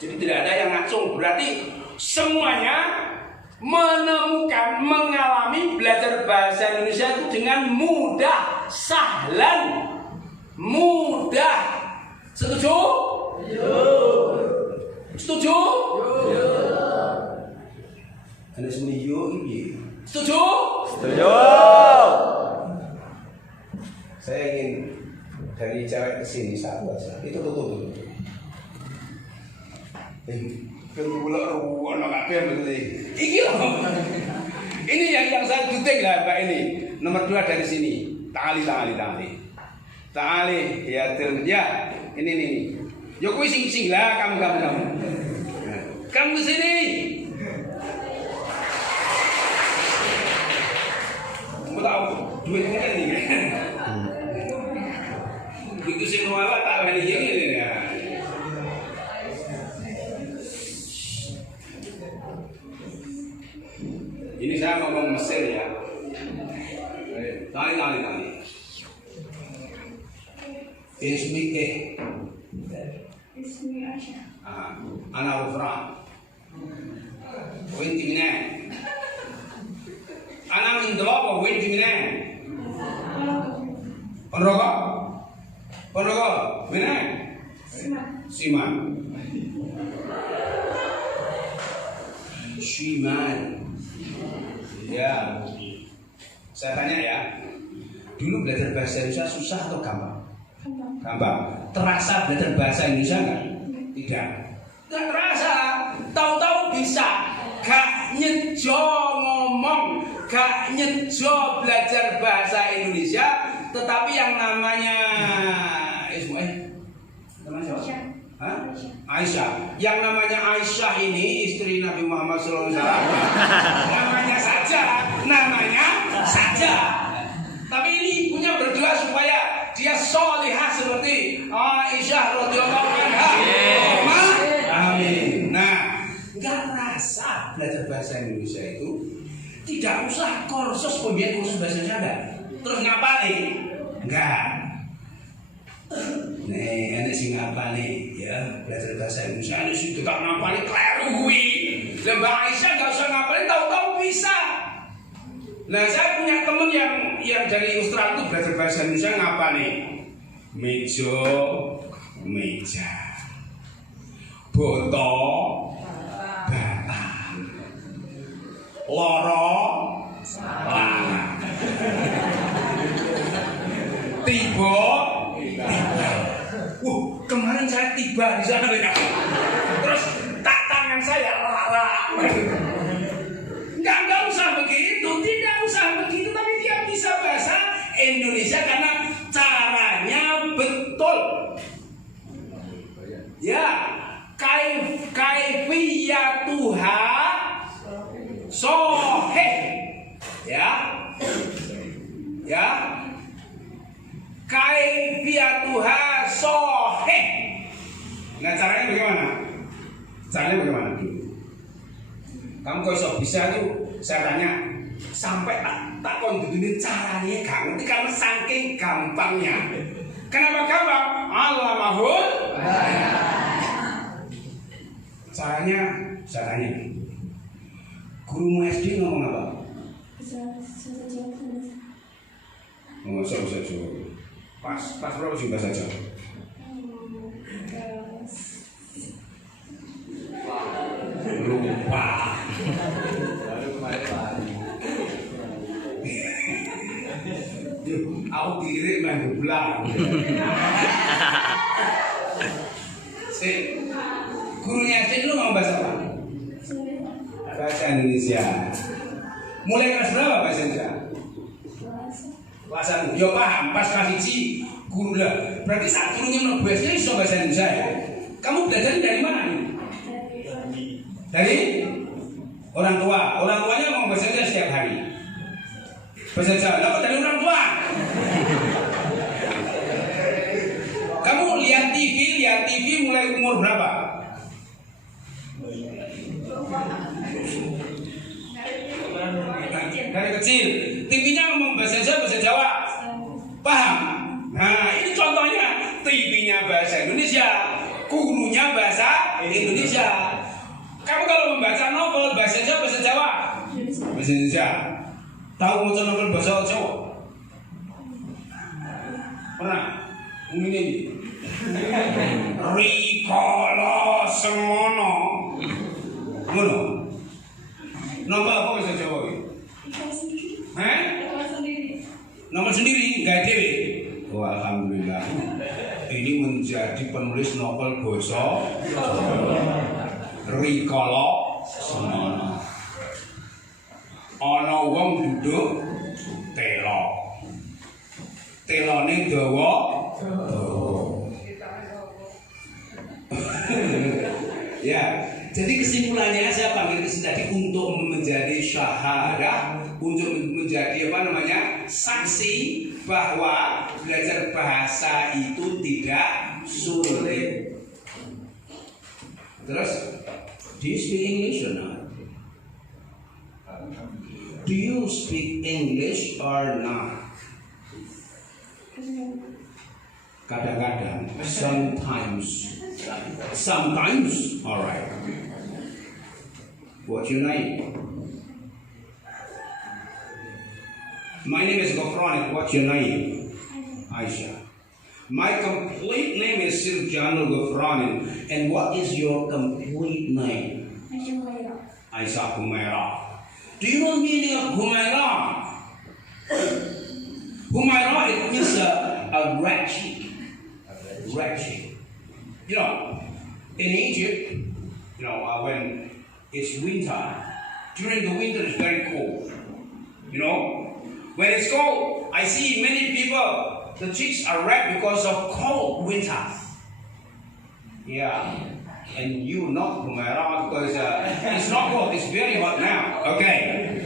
Jadi tidak ada yang ngacung. Berarti semuanya menemukan, mengalami belajar bahasa Indonesia itu dengan mudah, sahlan, mudah. Setuju? Setuju? Ada semua ini. Setuju? Setuju. Saya ingin dari cewek ke sini satu aja. Itu tutup. Iki loh. Ini yang saya jutek lah Mbak ini. Nomor 2 dari sini. Tali. Ya ini. Yo kuwi sing lah kamu. Kamu sini. Kamu tahu duitnya kan ini. Begitu sing wala tak wani iki ya. Ini saya ngomong Mesir ya. Tali. Ismi Aisyah. Ana Gufron. وانت منين؟ أنا من ضبابة وانت منين؟ Ponorogo. منين؟ Siman. Ya. Saya tanya ya. Dulu belajar bahasa Indonesia susah atau gampang? Gampang. Terasa belajar bahasa Indonesia enggak? Tidak. Enggak terasa. Tahu-tahu bisa. Gak nyejo ngomong, gak nyejo belajar bahasa Indonesia, tetapi yang namanya Aisyah. Yang namanya Aisyah ini istri Nabi Muhammad SAW. namanya saja. Tapi ini ibunya berdoa supaya dia sholihah seperti Aisyah radhiyallahu anha. Amin. Nah, nggak rasa belajar bahasa Indonesia itu tidak usah kursus kursus bahasa Indonesia enggak. Terus ngapalin? Enggak. Nih, enak sing ngapalin ya belajar bahasa Indonesia ini sih tidak ngapalin kleru kuwi. Mbak Aisyah enggak usah ngapalin, tahu-tahu bisa. Nah, saya punya teman yang dari Australia itu belajar bahasa Indonesia ngapalin? Meja. Boto bata. Loro lanang. Tiba. Kemarin saya tiba di sana ya. Terus tak tangan saya lara. Enggak usah begitu, tidak usah begitu, tapi dia bisa bahasa Indonesia karena caranya betul. Ya, kaifiyatuha sahih. Ya. Kaifiyatuha sahih. Nah, caranya bagaimana? Kamu kok bisa tuh? Saya tanya sampai tak kondudunin caranya gak ngerti karena saking gampangnya. Kenapa gampang? Allamahul bayan. Caranya saya tanya. Guru SD ngomong apa? Ngomong bahasa Jawa. Pas berapa sih bahasa Jawa? Lupa. Aku diri main belang. Gurunya SD dulu ngomong bahasa apa? Bahasa Indonesia. Mulai kelas berapa bahasa Indonesia? Kelas 1. Ya paham, pas kelas 1 guru lah. Berarti saat gurunya mlebu SD iso bahasa Indonesia ya. Kamu belajar dari mana nih? Dari orang tua. Orang tuanya ngomong bahasa Indonesia setiap hari. Bahasa Jawa. Lah kok dari orang tua? Kamu lihat TV mulai umur berapa? Dari kecil. TV-nya ngomong bahasa Jawa. Paham? Nah, ini contohnya TV-nya bahasa Indonesia, gurunya bahasa Indonesia. Kamu kalau membaca novel bahasa Jawa, bahasa Jawa, bahasa Indonesia. Tahu baca novel bahasa Jawa? Pernah? Ini Rikala semono. Ngono. Novel apa bahasa Jawa ini? Hah? Novel sendiri, enggak dewe. Oh, alhamdulillah. Ini menjadi penulis novel bahasa Rikala semono. Ana wong duduk telo. Telone dawa. Ya, jadi kesimpulannya saya panggil tadi untuk menjadi syahadah, untuk menjadi saksi bahwa belajar bahasa itu tidak sulit. Terus, do you speak English or not? Do you speak English or not? Kadang-kadang, sometimes, alright. What's your name? My name is Gufron. What's your name? Aisha. My complete name is Sirjanul Gufron. And what is your complete name? Aisha Humaira. Do you know the meaning of Humaira? Humaira, it means a wretched. You know, in Egypt, when it's winter, during the winter it's very cold. You know, when it's cold, I see many people, the cheeks are red because of cold winter. Yeah, and you not Humaira because it's not cold, it's very hot now. Okay.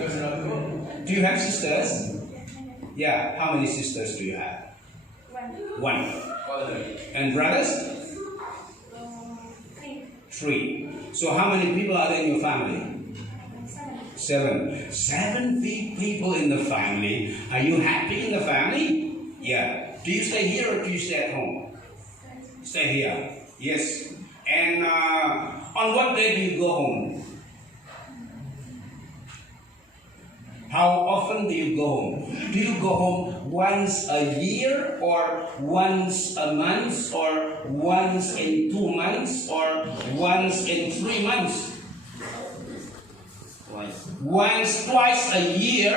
Do you have sisters? Yeah, how many sisters do you have? One. And brothers? Three. So how many people are there in your family? Seven people in the family. Are you happy in the family? Yeah. Do you stay here or do you stay at home? Stay here. Yes. And on what day do you go home? How often do you go home? Do you go home once a year or once a month or once in 2 months or once in 3 months? Twice a year?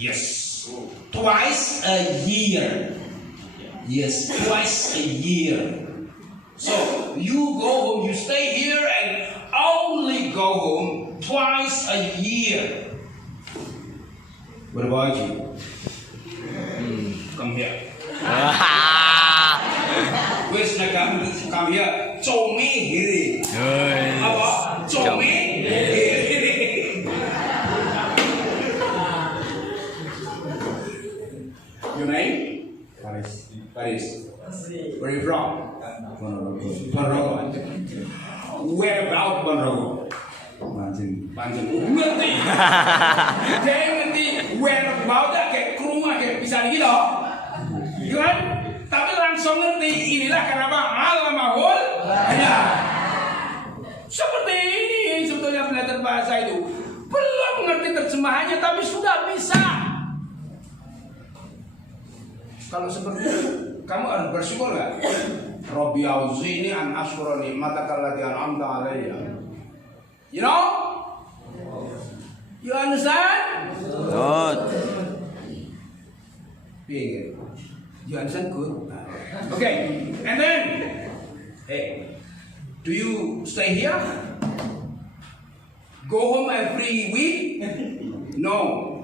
Yes. Twice a year. Yes, twice a year. So you go home, you stay here and only go home twice a year. What about you? Come here. Where's the come here? Show me here. Apa? Show me here. Your name? Paris. Where are you from? Ponorogo. Where about Ponorogo? Banten. Ngerti? Dia ngerti where about kayak ke rumah kayak bisa gitu loh. Gitu kan? Tapi langsung ngerti inilah kenapa alamahul ya. Seperti ini sebetulnya belajar bahasa itu. Belum ngerti terjemahannya tapi sudah bisa. Kalau seperti itu, kamu harus bersyukur nggak? Robbi auzini an ashkura nikmataka allati an'amta alayya. You know? You understand? Good. You understand? Good. Okay. And then, hey, do you stay here? Go home every week? No.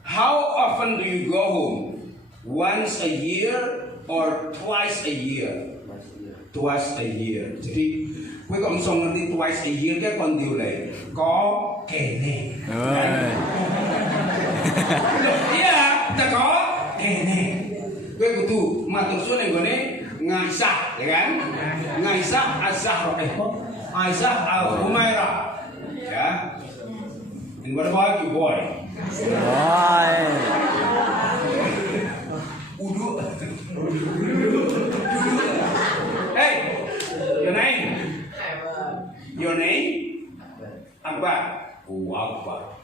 How often do you go home? Once a year or twice a year? Twice a year. Jadi, kowe kok iso ngerti twice a year kan kon diuleh. Kok kene. Iya, teko kene. Kowe kudu matur suwun ning gone Ngaisah, ya kan? Ngaisah Az-Zahra. Aisyah Al-Humaira. Ya. And what about you, boy? Udu. Hey, Your name? Akbar. Oh, Akbar.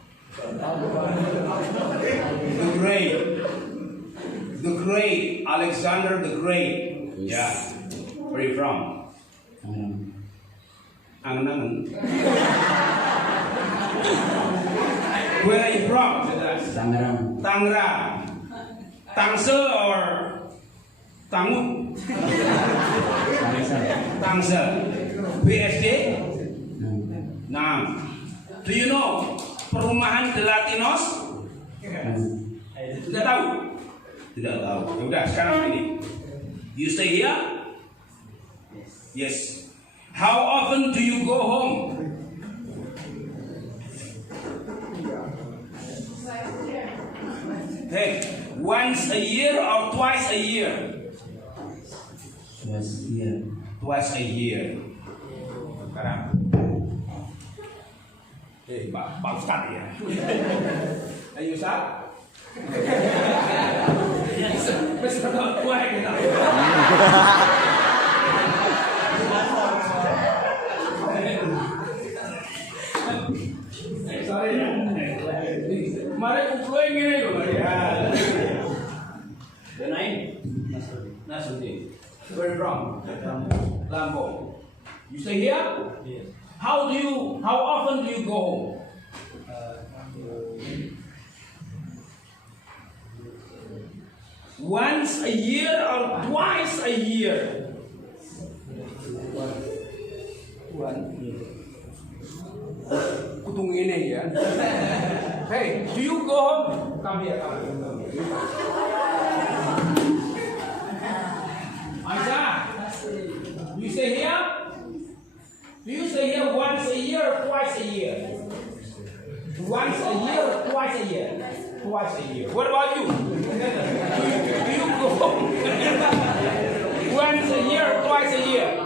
The Great, Alexander the Great. Yeah. Where are you from? Angan-angan. Where are you from? Tangerang. Tangerang. Tangsel or Tangut? Tangsel. BSD? 6. Do you know perumahan De Latinos? Tidak tahu? Tidak tahu. Udah sekarang ini. You stay here? Yes. How often do you go home? Hey, once a year or twice a year? Twice a year. Twice a year. Sekarang. Pak Ustadz ya. Ayo Ustadz. Peserta tua kita. Sorry ya. Mari ukuran gini loh, ya. The name? Nasruddin. Where you from? Lampung. You stay here? Yes. How often do you go home? Once a year or twice a year? Kutung ini ya. Hey, do you go home? Come here, come here. Aisyah, you stay here? Do you stay here once a year or twice a year? Once a year or twice a year? Twice a year. What about you? Do you go home? Once a year or twice a year?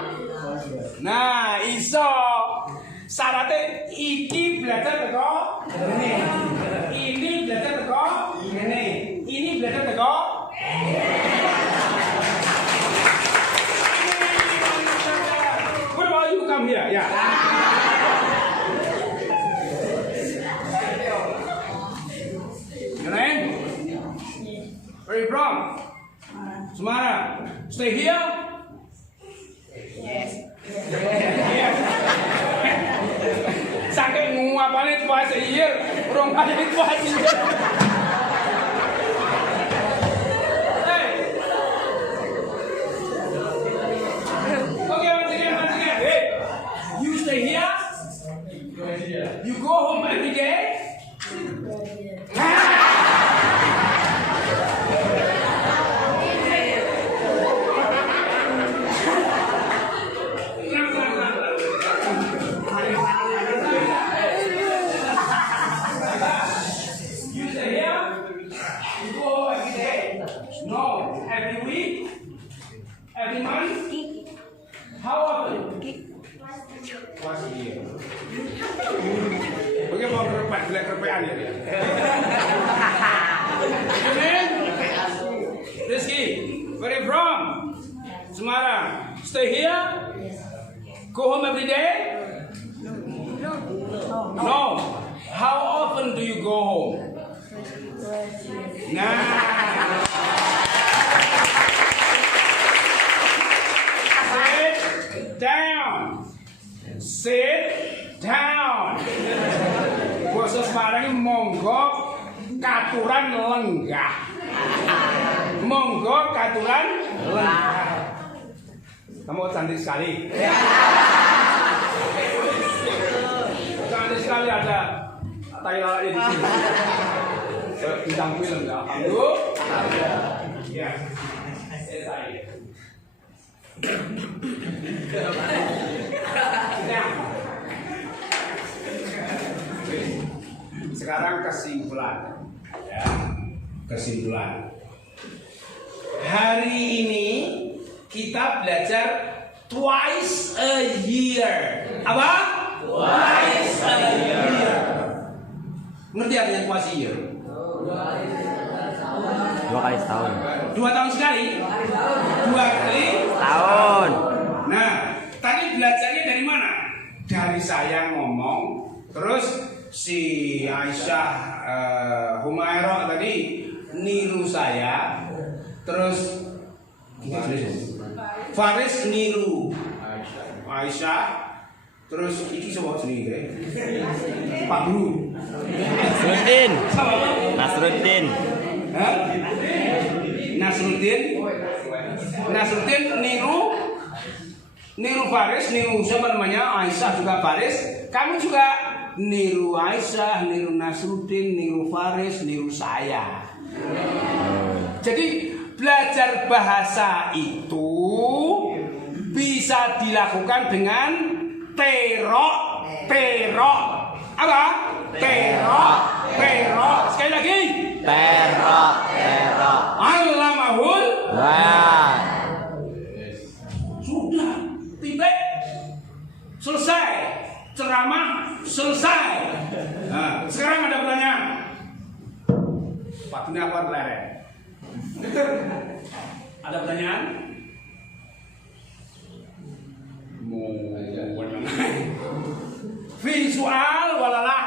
Nah, iso syaratnya iki belajar teko ini belajar teko ini belajar teko What about you come here? Yeah. Your name? Where are you from? Semarang. Stay here? Yes. Yes. Saking nguapane twice a year, urung kali twice a year. Hey. Okay, once again. Hey, you stay here? You go home every day? Every week? Every month? How often? Twice a year. Oke, mau kerpean ya? Rizky, where are you from? Semarang. Stay here? Go home every day? No. How often do you go home? Nah. Sit down. Basa Semarang monggo katuran lenggah. Monggo katuran lenggah. Kamu cantik sekali. Cantik sekali ada Thailand di sini. Bintang film ya. Alhamdulillah. Ya. Selesai. Sekarang kesimpulan, ya, kesimpulan. Hari ini kita belajar twice a year. Apa? Twice a year. Ngerti artinya twice a year? 2 kali setahun. 2 tahun sekali? 2 kali setahun. Nah, tadi belajarnya dari mana? dari saya ngomong, terus si Aisyah Humairah tadi niru saya, terus Faris niru Aisyah, terus iki sapa jenenge? Pak Guru. Nasruddin. Hah? Nasruddin niru Faris, niru siapa namanya? Aisyah juga Faris. Kamu juga niru Aisyah, niru Nasruddin, niru Faris, niru saya. Jadi belajar bahasa itu bisa dilakukan dengan terok. Apa? Terok. Sekali lagi. Terok. Alamahul. Wah. Sudah, titik. Selesai. Ceramah selesai. Nah, sekarang ada pertanyaan. Pak ini apa leren? Ada pertanyaan? Fi soal walala.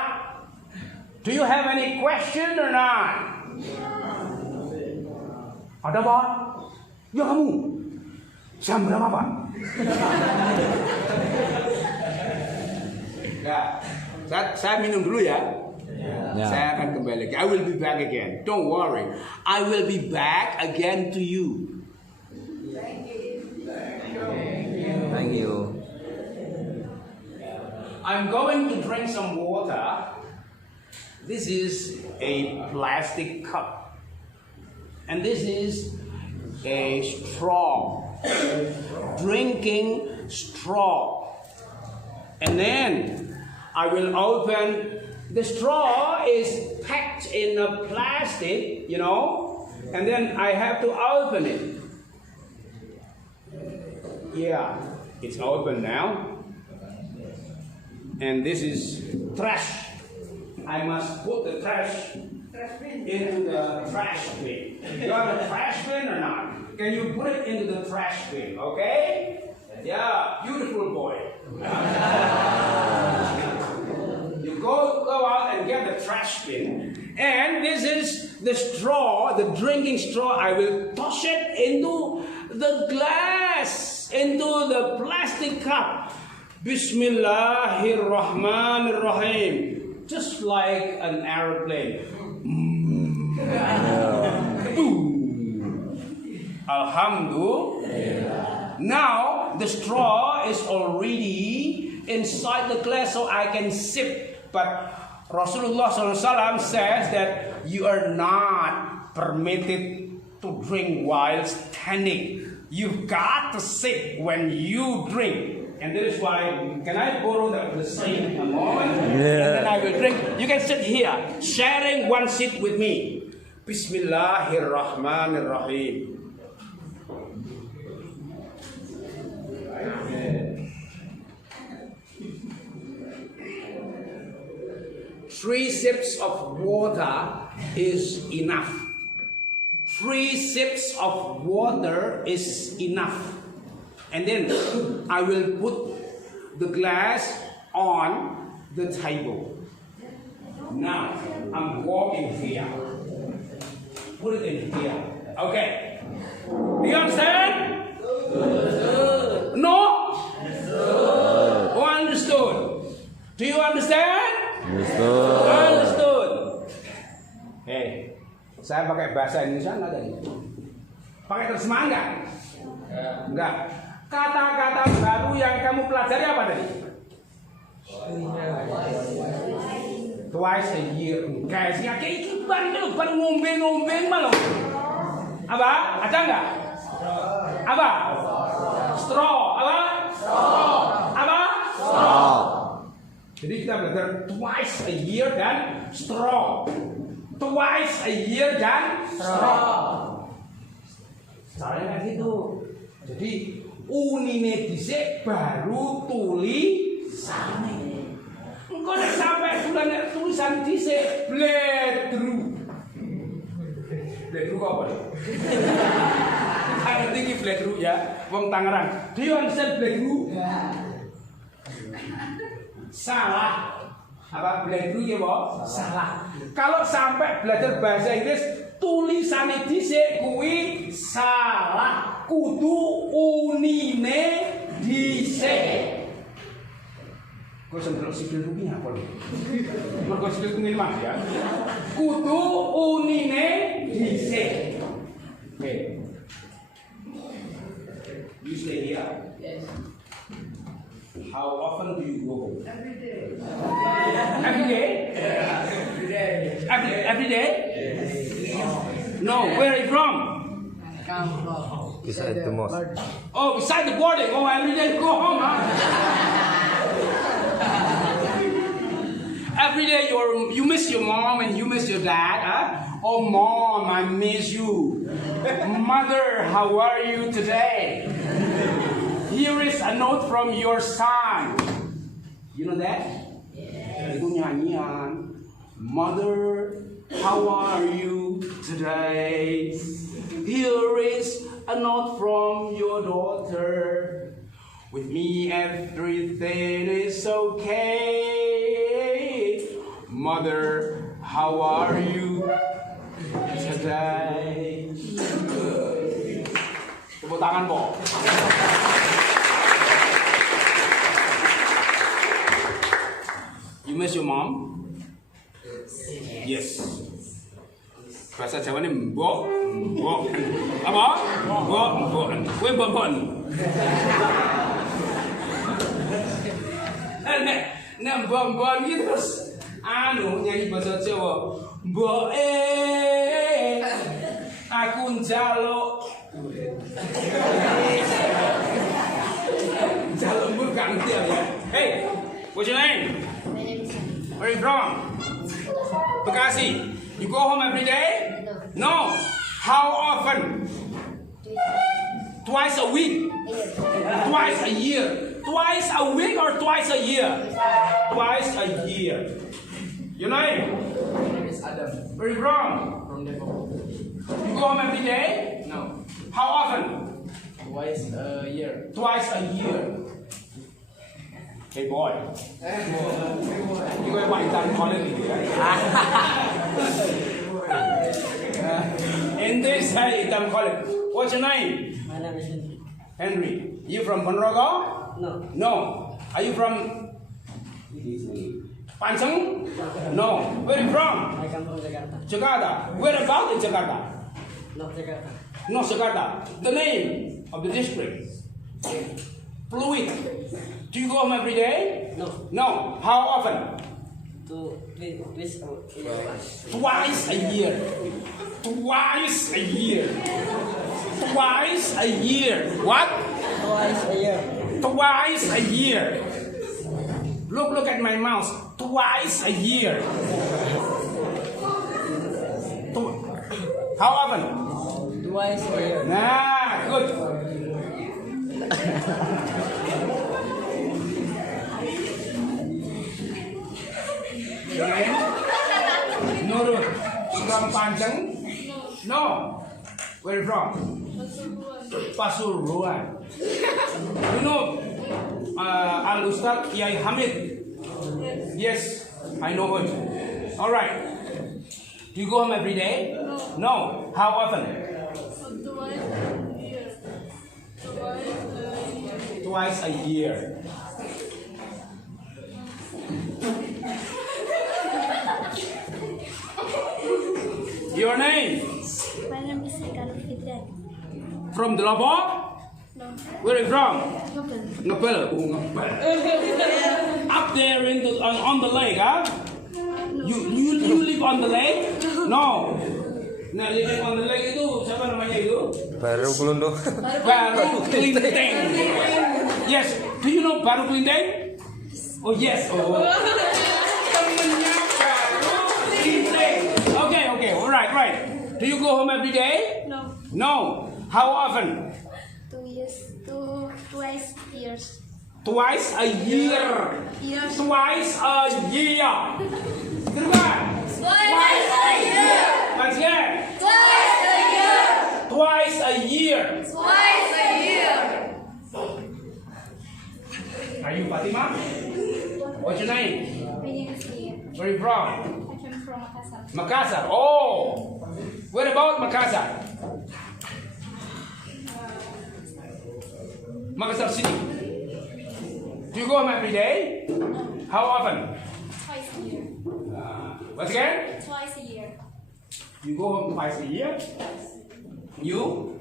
Do you have any question or not? Ada Pak? Ya kamu. Jam berapa Pak? Ya, saya minum dulu ya. Ya. Saya akan kembali lagi. I will be back again. Don't worry. I will be back again to you. Thank you. I'm going to drink some water. This is a plastic cup. And this is a straw. Drinking straw. And then I will open. The straw is packed in a plastic, you know, and then I have to open it. Yeah, it's open now. And this is trash. I must put the trash into the trash bin. You have a trash bin or not? Can you put it into the trash bin, okay? Yeah, beautiful boy. You go out and get the trash bin. And this is the straw, the drinking straw. I will toss it into the glass, into the plastic cup. Bismillahirrahmanirrahim. Just like an airplane. Alhamdulillah. Now the straw is already inside the glass so I can sip. But Rasulullah SAW says that you are not permitted to drink while standing. You've got to sit when you drink. And that is why, can I borrow the same a moment? Yeah. And then I will drink. You can sit here, sharing one seat with me. Bismillahirrahmanirrahim. Three sips of water is enough. 3 sips of water is enough. And then I will put the glass on the table. Now I'm walking here. Put it in here. Okay. Do you understand? No? Oh, understood. Do you understand? Understood. Hey, saya pakai bahasa Indonesia nggak tadi? Pakai terjemahan nggak? Enggak. Kata-kata baru yang kamu pelajari apa tadi? Twice a year. Kayaknya kayak ban ngombe malu. Apa? Ada nggak? Apa? Straw. Apa? Straw. Apa? Straw. Jadi kita belajar twice a year dan straw. Twice a year dan straw. Caranya kayak gitu. Jadi unine dhisik baru tulisane. Engko nek sampai tulisan dhisik bledru. Bledru apa? Aku tinggi bledru ya, wong Tangerang. Do you understand bledru? salah. Apa belajar dulu ya, Bo? Salah. Kalau sampai belajar bahasa Inggris tulisannya dhisik kuwi salah. Kudu unine dhisik. Kok sentrol sikil kuwi apa lho? Mergo sikil kuwi mah ya. Kudu unine dhisik. Oke. You stay here? Yes. How often do you go home? Every day. Every day? Every day. Every day? Yes. No, where are you from? I come from Beside the mosque. Oh, beside the border. Oh, every day you go home, huh? Every day you miss your mom and you miss your dad, huh? Oh, mom, I miss you. Mother, how are you today? Here is a note from your son. You know that? Yeah. Itu nyanyian. Mother, how are you today? Here is a note from your daughter. With me everything is okay. Mother, how are you today? Tepuk tangan, Bo. You miss your mom? Yes. Bahasa Jawa ini mbok, mbok. Apa? Mbok, mbok. Kowe mbok. Nek mbok iki terus nyanyi bahasa Jawa. Mbok aku njaluk. Njaluk mbok gak ngerti ya. Hey, what's your name? Where are you from? Bekasi. You go home every day? No. How often? Twice a week? Twice a year? Twice a week or twice a year? Twice a year. Your name? My name is Adam. Where are you from? From Depok. You go home every day? No. How often? Twice a year. Twice a year. Hey boy. You go buy time college. In this hey time college. What's your name? My name is Henry. Henry. You from Ponorogo? No. No. Are you from Panceng? No. Where are you from? I come from Jakarta. Jakarta. Where about in Jakarta? Not Jakarta. No, Jakarta. The name of the district. Fluid. Do you go home every day? No. No. How often? Twice a year. Twice a year. Twice a year. What? Twice a year. Twice a year. Look at my mouth. Twice a year. How often? Twice a year. Nah, good. Your name? Nurul. From Panjang? No. Where are you from? Pasuruan. You know Al Ustad Kiai Hamid? Yes, I know him. All right. Do you go home every day? No. How often? Twice a year. Your name? My name is Sirjanul Gufron. From the Lombok? No. Where are you from? Nobel. Ngepel. Up there on the lake, huh? You live on the lake? No. Nah, living on the lake itu siapa namanya itu? Baru Kulundu. Baru Klinteng. Yes. Do you know Baru Klinteng? Oh yes. Oh. Temennya Baru Klinteng. Okay. All right. Do you go home every day? No. No. How often? 2 years. Twice years. Twice a year. Years. Twice a year. Terima. Twice a year. Once again. Twice a year. Twice a year. Twice a year. Are you Fatima? What's your name? My name is Leah. Where are you from? I came from Makassar. Makassar. Oh, where about Makassar? Makassar City. Do you go home every day? How often? Twice a year. Once again? Twice a year. You go home twice a year? You?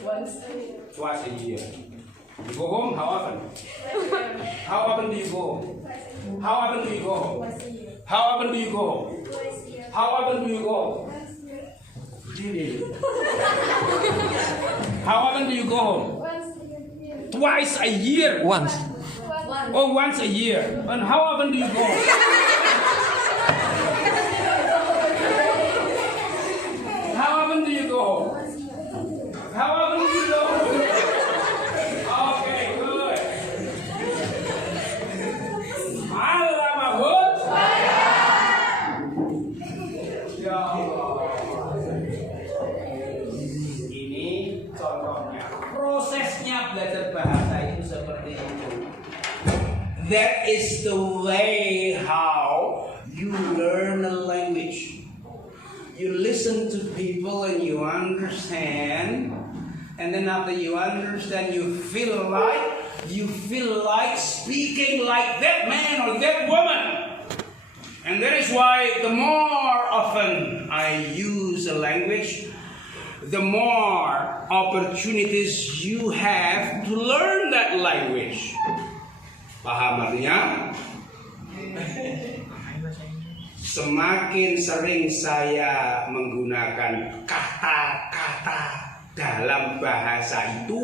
Once a year. Twice a year. You go home how often? How often do you go home? How often do you go home? Twice a year. How often do you go home? Twice a year. How often do you go home? Really? How often do you go home? Once a year. Twice a year. Once. Oh, once a year. And how often do you go home? How often do you go home? How often do you go home? Okay, good. Alamahut. Ya Allah. Ini contohnya. Prosesnya belajar bahasa itu seperti itu. That is the way how you learn a language. You listen to people and you understand, and then after you understand, you feel like speaking like that man or that woman. And that is why the more often I use a language, the more opportunities you have to learn that language. Paham artinya? Semakin sering saya menggunakan kata-kata dalam bahasa itu,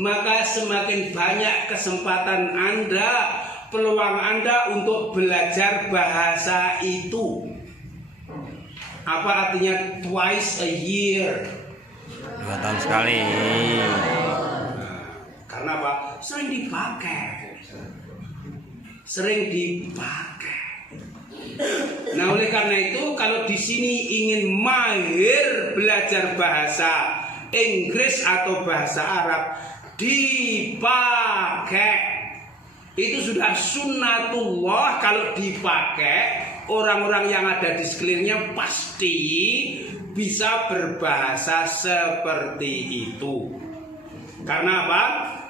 maka semakin banyak kesempatan Anda, peluang Anda untuk belajar bahasa itu. Apa artinya twice a year? 2 tahun sekali. Karena apa? Sering dipakai. Nah, oleh karena itu, kalau di sini ingin mahir belajar bahasa Inggris atau bahasa Arab, dipakai. Itu sudah sunnatullah. Kalau dipakai, orang-orang yang ada di sekelilingnya pasti bisa berbahasa seperti itu. Karena apa?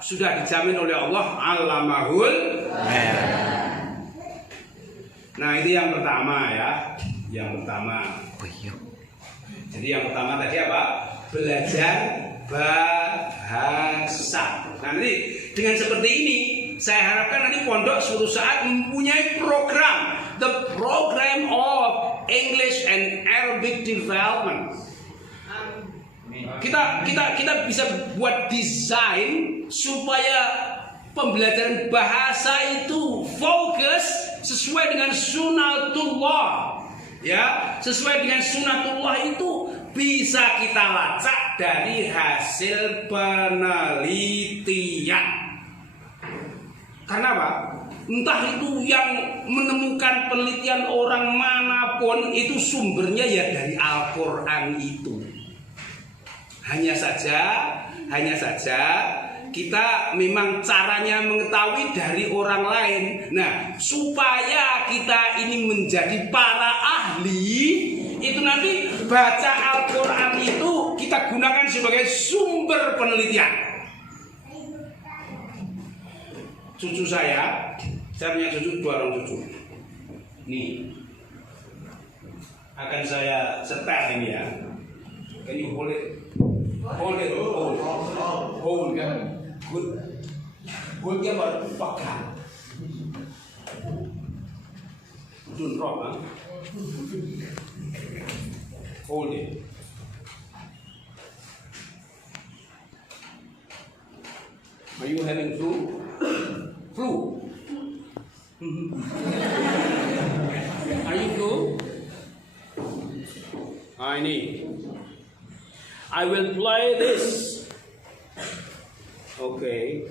Sudah dijamin oleh Allah, alamahul. Nah, itu yang pertama ya. Yang pertama. Jadi yang pertama tadi apa? Belajar bahasa. Nah, nanti dengan seperti ini, saya harapkan nanti pondok suatu saat mempunyai program, the program of English and Arabic development. Kita bisa buat desain supaya pembelajaran bahasa itu fokus sesuai dengan sunnatullah. Ya, sesuai dengan sunnatullah itu bisa kita lacak dari hasil penelitian. Karena apa? Entah itu yang menemukan penelitian orang manapun, itu sumbernya ya dari Al-Quran itu. Hanya saja kita memang caranya mengetahui dari orang lain. Nah, supaya kita ini menjadi para ahli, itu nanti baca Al-Quran itu kita gunakan sebagai sumber penelitian. Cucu saya punya cucu, 2 orang cucu. Nih, akan saya setel ini ya. Ini boleh. Hold kan, good baru pakai. Don't drop, huh? Hold it. Are you having flu? Are you flu? Ini. I will play this. Okay.